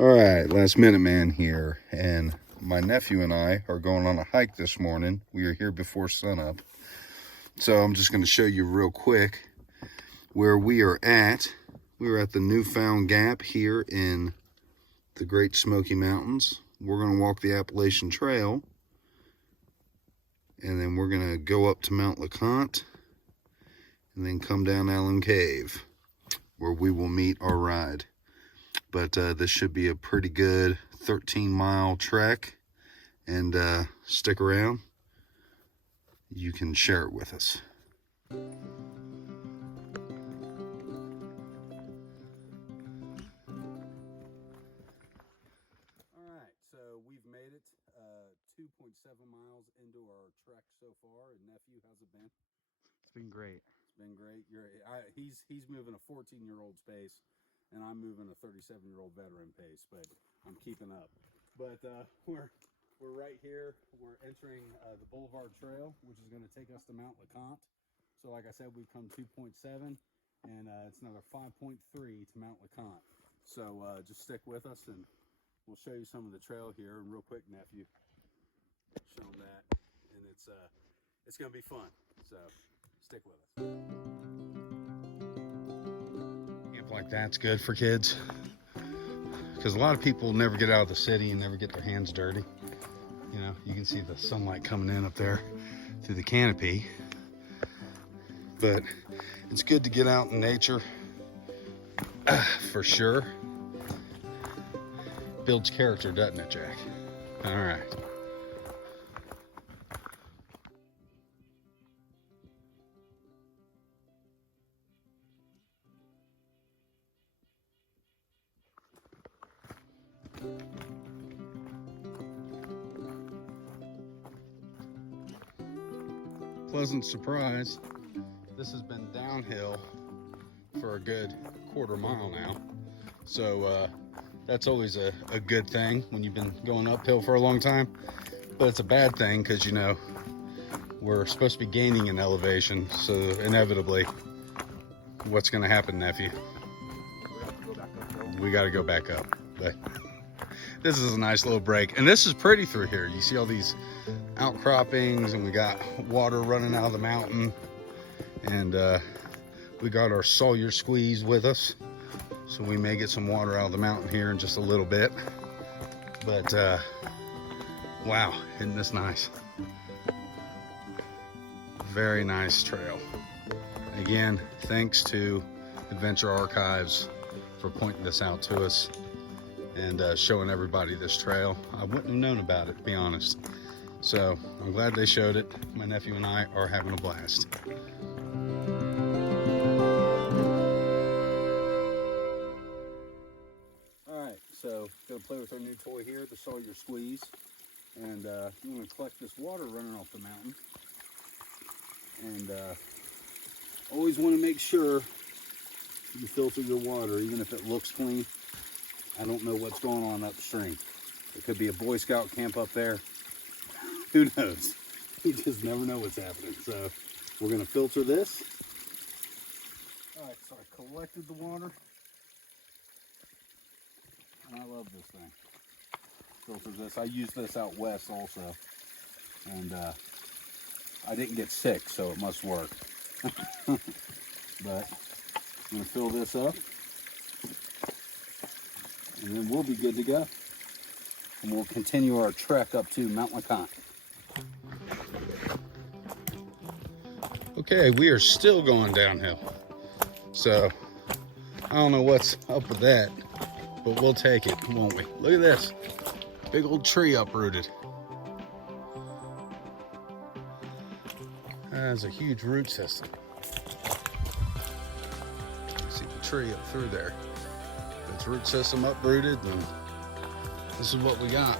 All right, last minute man here, and my nephew and I are going on a hike this morning. We are here before sunup, so I'm just going to show you real quick where we are at. We are at the Newfound Gap here in the Great Smoky Mountains. We're going to walk the Appalachian Trail, and then we're going to go up to Mount Leconte, and then come down Allen Cave, where we will meet our ride. But this should be a pretty good 13-mile trek, and stick around. You can share it with us. Alright, so we've made it 2.7 miles into our trek so far. And nephew, how's it been? It's been great. It's been great. He's moving a 14-year-old's pace, and I'm moving a 37-year-old veteran pace, but I'm keeping up. But we're right here. We're entering the Boulevard Trail, which is going to take us to Mount Leconte. So like I said, we've come 2.7, and it's another 5.3 to Mount Leconte. So just stick with us, and we'll show you some of the trail here. And real quick, nephew, show them that, and it's going to be fun. So stick with us. Like that's good for kids, because a lot of people never get out of the city and never get their hands dirty. You know, you can see the sunlight coming in up there through the canopy, but it's good to get out in nature for sure. Builds character, doesn't it, Jack? All right. Pleasant surprise, this has been downhill for a good quarter mile now, so that's always a good thing when you've been going uphill for a long time. But it's a bad thing because, you know, we're supposed to be gaining in elevation, so inevitably what's going to happen, nephew? We got to go back up. But this is a nice little break, and this is pretty through here. You see all these outcroppings, and we got water running out of the mountain, and we got our Sawyer squeeze with us, so we may get some water out of the mountain here in just a little bit. But wow, isn't this nice? Very nice trail. Again, thanks to Adventure Archives for pointing this out to us and showing everybody this trail. I wouldn't have known about it, to be honest. So I'm glad they showed it. My nephew and I are having a blast. All right, so gonna play with our new toy here, the Sawyer Squeeze. And I'm gonna collect this water running off the mountain. And always wanna make sure you filter your water, even if it looks clean. I don't know what's going on upstream. It could be a Boy Scout camp up there. Who knows? You just never know what's happening. So we're going to filter this. All right, so I collected the water. And I love this thing. Filter this. I use this out west also. And I didn't get sick, so it must work. But I'm going to fill this up. And then we'll be good to go. And we'll continue our trek up to Mount Leconte. Okay, we are still going downhill. So, I don't know what's up with that, but we'll take it, won't we? Look at this. Big old tree uprooted. That is a huge root system. You see the tree up through there. Its root system uprooted, and this is what we got.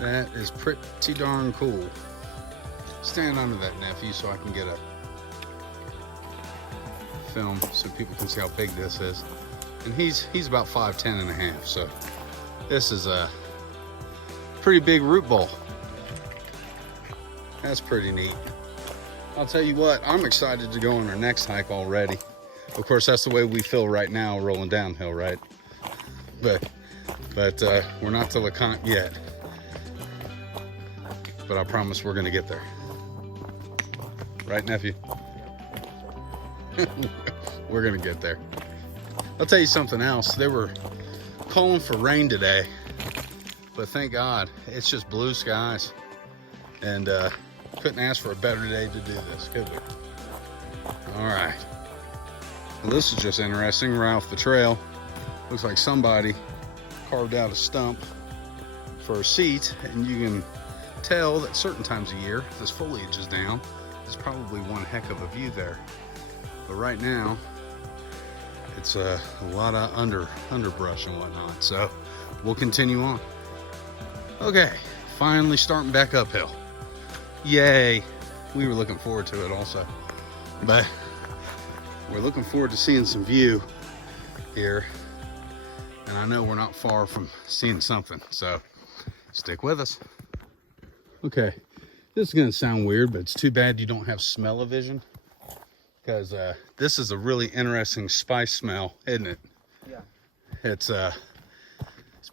That is pretty darn cool. Stand under that, nephew, so I can get a film so people can see how big this is. And he's about 5'10" and a half, so this is a pretty big root ball. That's pretty neat. I'll tell you what, I'm excited to go on our next hike already. Of course, that's the way we feel right now, rolling downhill, right? But we're not to Leconte yet. But I promise we're gonna get there. Right, nephew? We're gonna get there. I'll tell you something else. They were calling for rain today, but thank God it's just blue skies, and couldn't ask for a better day to do this, could we? All right. Well, this is just interesting. Right off the trail, looks like somebody carved out a stump for a seat, and you can tell that certain times of year, this foliage is down. There's probably one heck of a view there, but right now it's a lot of underbrush and whatnot, so we'll continue on. Okay, finally starting back uphill. Yay. We were looking forward to it also, but we're looking forward to seeing some view here, and I know we're not far from seeing something, so stick with us. Okay, this is gonna sound weird, but it's too bad you don't have smell-o-vision, because this is a really interesting spice smell, isn't it? Yeah. It's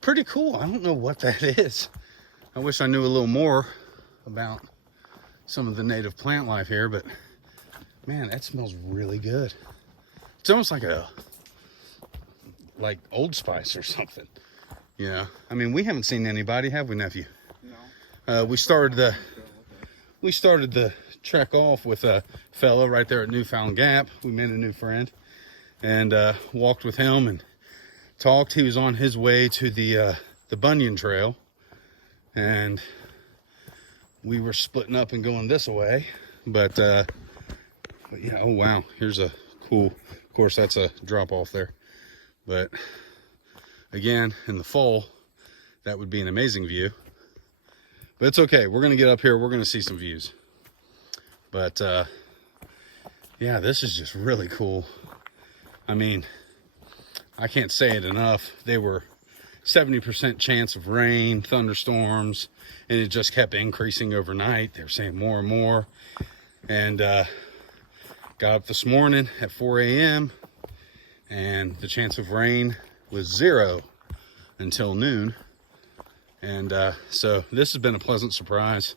pretty cool. I don't know what that is. I wish I knew a little more about some of the native plant life here, but man, that smells really good. It's almost like Old Spice or something. You know, I mean, we haven't seen anybody, have we, nephew? No. We started the trek off with a fellow right there at Newfound Gap. We made a new friend and walked with him and talked. He was on his way to the Bunyan Trail, and we were splitting up and going this way. But yeah, oh wow, here's a cool. Of course, that's a drop off there. But again, in the fall, that would be an amazing view. But it's okay. We're gonna get up here. We're gonna see some views. But yeah, this is just really cool. I mean, I can't say it enough. They were 70% chance of rain, thunderstorms, and it just kept increasing overnight. They were saying more and more. And got up this morning at 4 a.m. and the chance of rain was 0 until noon. And so this has been a pleasant surprise.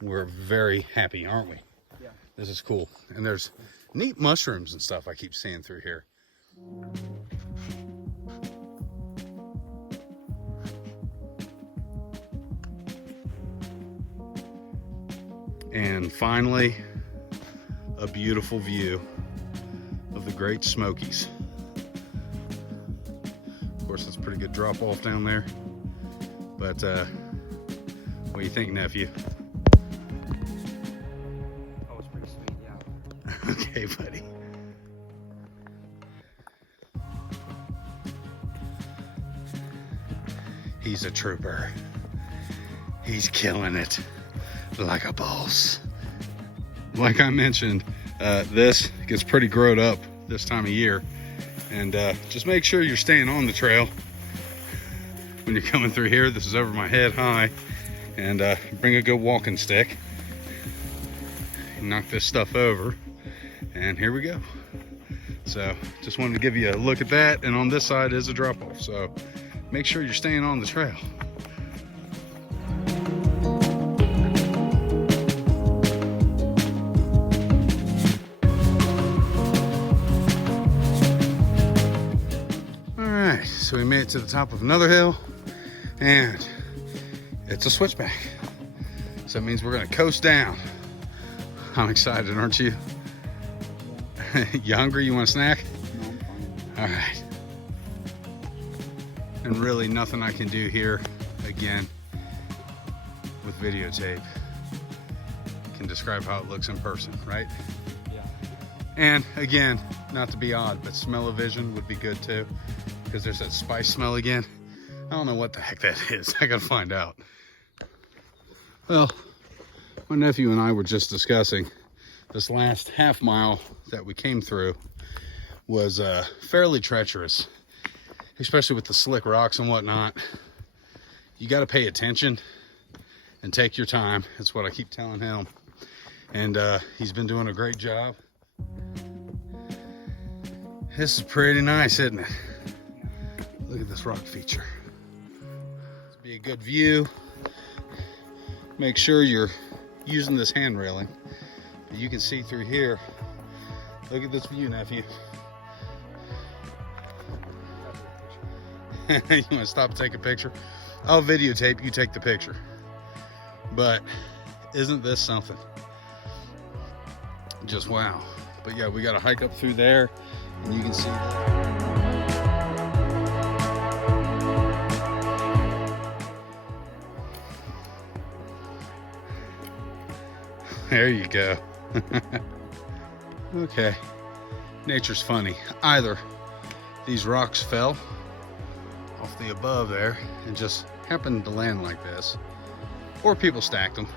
We're very happy, aren't we? Yeah. This is cool. And there's neat mushrooms and stuff I keep seeing through here. And finally, a beautiful view of the Great Smokies. Of course, it's a pretty good drop off down there. But what do you think, nephew? Oh, it's pretty sweet, yeah. Okay, buddy. He's a trooper. He's killing it like a boss. Like I mentioned, this gets pretty growed up this time of year. And just make sure you're staying on the trail when you're coming through here. This is over my head high. And bring a good walking stick. Knock this stuff over. And here we go. So just wanted to give you a look at that. And on this side is a drop off. So make sure you're staying on the trail. So we made it to the top of another hill, and it's a switchback. So that means we're gonna coast down. I'm excited, aren't you? You hungry? You want a snack? No, I'm fine. All right. And really nothing I can do here, again, with videotape can describe how it looks in person, right? Yeah. And again, not to be odd, but smell-o-vision would be good too. Because there's that spice smell again. I don't know what the heck that is. I gotta find out. Well, my nephew and I were just discussing this last half mile that we came through was fairly treacherous, especially with the slick rocks and whatnot. You got to pay attention and take your time. That's what I keep telling him. And he's been doing a great job. This is pretty nice, isn't it? Look at this rock feature. This be a good view. Make sure you're using this hand railing. You can see through here. Look at this view, nephew. You want to stop and take a picture? I'll videotape, you take the picture. But isn't this something? Just wow. But yeah, we got to hike up through there, and you can see that. There you go. Okay. Nature's funny. Either these rocks fell off the above there and just happened to land like this, or people stacked them.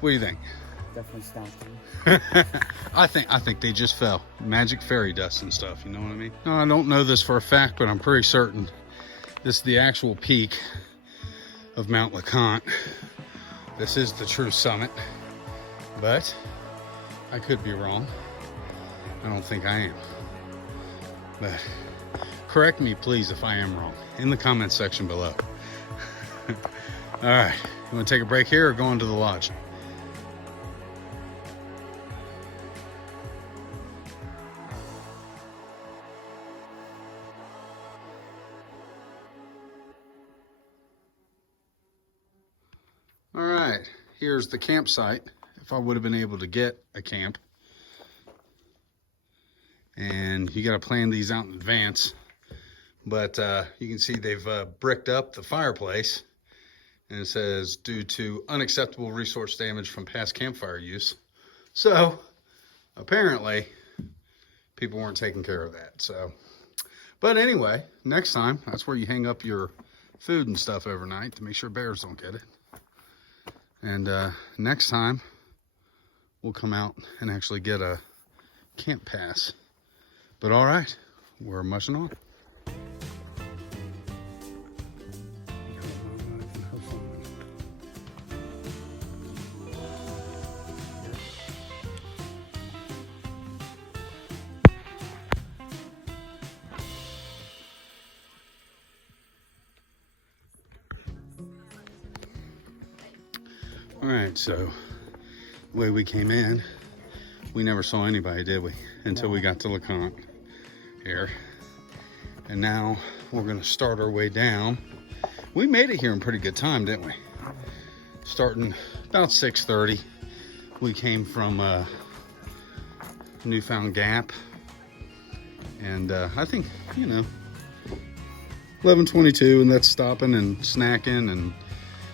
What do you think? Definitely stacked them. I think they just fell. Magic fairy dust and stuff, you know what I mean? No, I don't know this for a fact, but I'm pretty certain this is the actual peak of Mount Leconte. This is the true summit, but I could be wrong. I don't think I am. But correct me, please, if I am wrong in the comments section below. All right, you want to take a break here or go into the lodge? All right, here's the campsite. If I would have been able to get a camp. And you got to plan these out in advance. But you can see they've bricked up the fireplace. And it says, due to unacceptable resource damage from past campfire use. So, apparently, people weren't taking care of that. So, but anyway, next time, that's where you hang up your food and stuff overnight to make sure bears don't get it. And next time, we'll come out and actually get a camp pass. But all right, we're mushing on. All right, so the way we came in, we never saw anybody, did we? Until we got to Leconte here. And now we're gonna start our way down. We made it here in pretty good time, didn't we? Starting about 6:30. We came from Newfound Gap. And I think, 11:22, and that's stopping and snacking and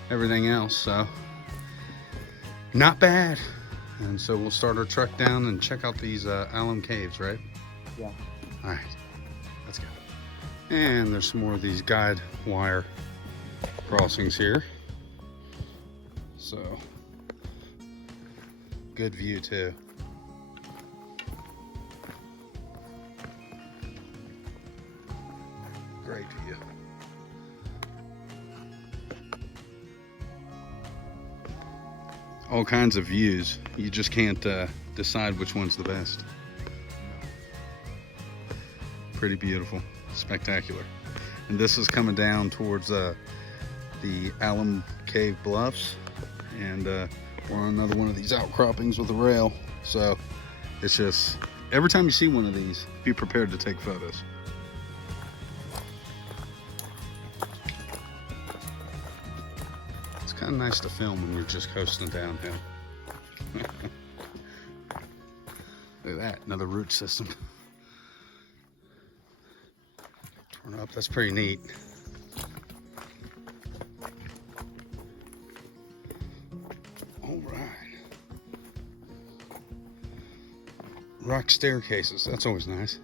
everything else, so not bad. And so we'll start our trek down and check out these alum caves, right? Yeah. All right, let's go. And there's some more of these guide wire crossings here. So, good view too. Great view. All kinds of views. You just can't decide which one's the best. Pretty beautiful, spectacular. And this is coming down towards the Alum Cave Bluffs, and we're on another one of these outcroppings with a rail. So it's just, every time you see one of these, be prepared to take photos. It's kind of nice to film when you're just coasting downhill. Look at that, another root system. Turn up, that's pretty neat. All right. Rock staircases, that's always nice.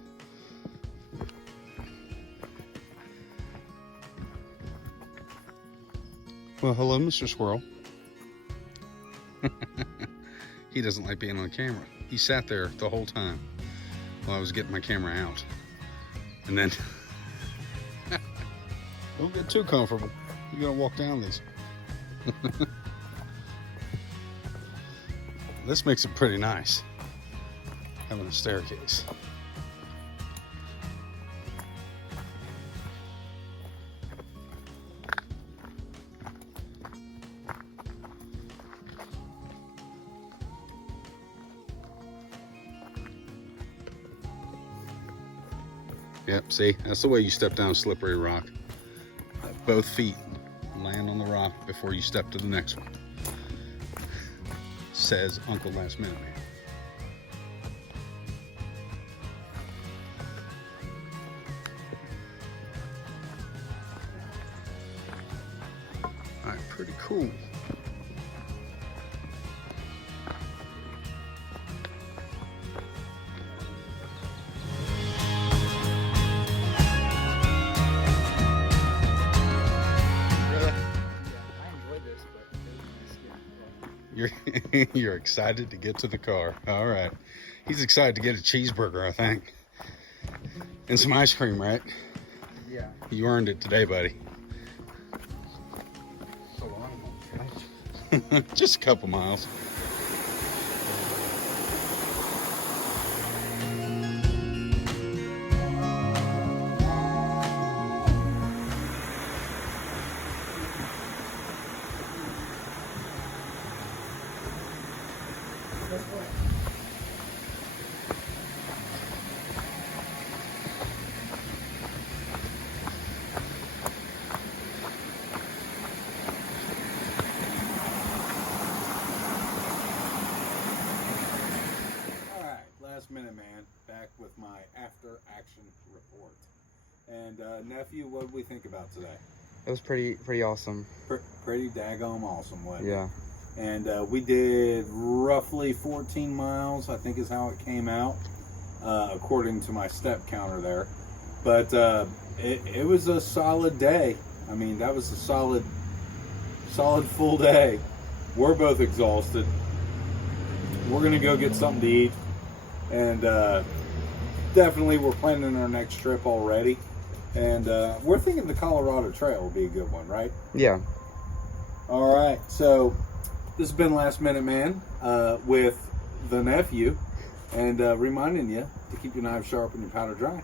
Well, hello, Mr. Squirrel. He doesn't like being on camera. He sat there the whole time while I was getting my camera out. And then, don't get too comfortable. You're gonna walk down these. This makes it pretty nice, having a staircase. Yep, see, that's the way you step down slippery rock. Let both feet land on the rock before you step to the next one. Says Uncle Last Minute Man. All right, pretty cool. You're excited to get to the car. All right. He's excited to get a cheeseburger, I think. And some ice cream, right? Yeah. You earned it today, buddy. It's a long one. Just a couple miles. Last Minute Man, back with my after action report. And nephew, what did we think about today? It was pretty awesome. Pretty daggone awesome, wasn't Yeah. it? And we did roughly 14 miles, I think is how it came out, according to my step counter there. But it was a solid day. I mean, that was a solid full day. We're both exhausted. We're gonna go get something to eat. And definitely we're planning our next trip already. And we're thinking the Colorado Trail will be a good one, right? Yeah. All right. So this has been Last Minute Man with the nephew. And reminding you to keep your knives sharp and your powder dry.